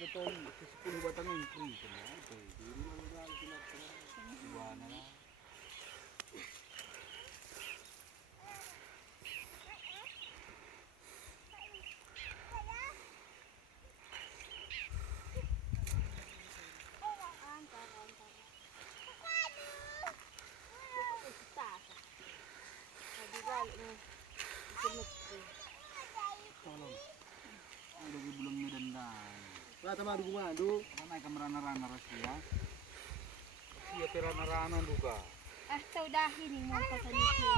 betul 10 batang itu kenapa itu di mana lagi di mana lah. Tolong. Ada di belum medandai. Lah sama du madu. Mana ikan merana-rana rasia. Iya perana-rana juga. Ah, udah ini mau pesan itu.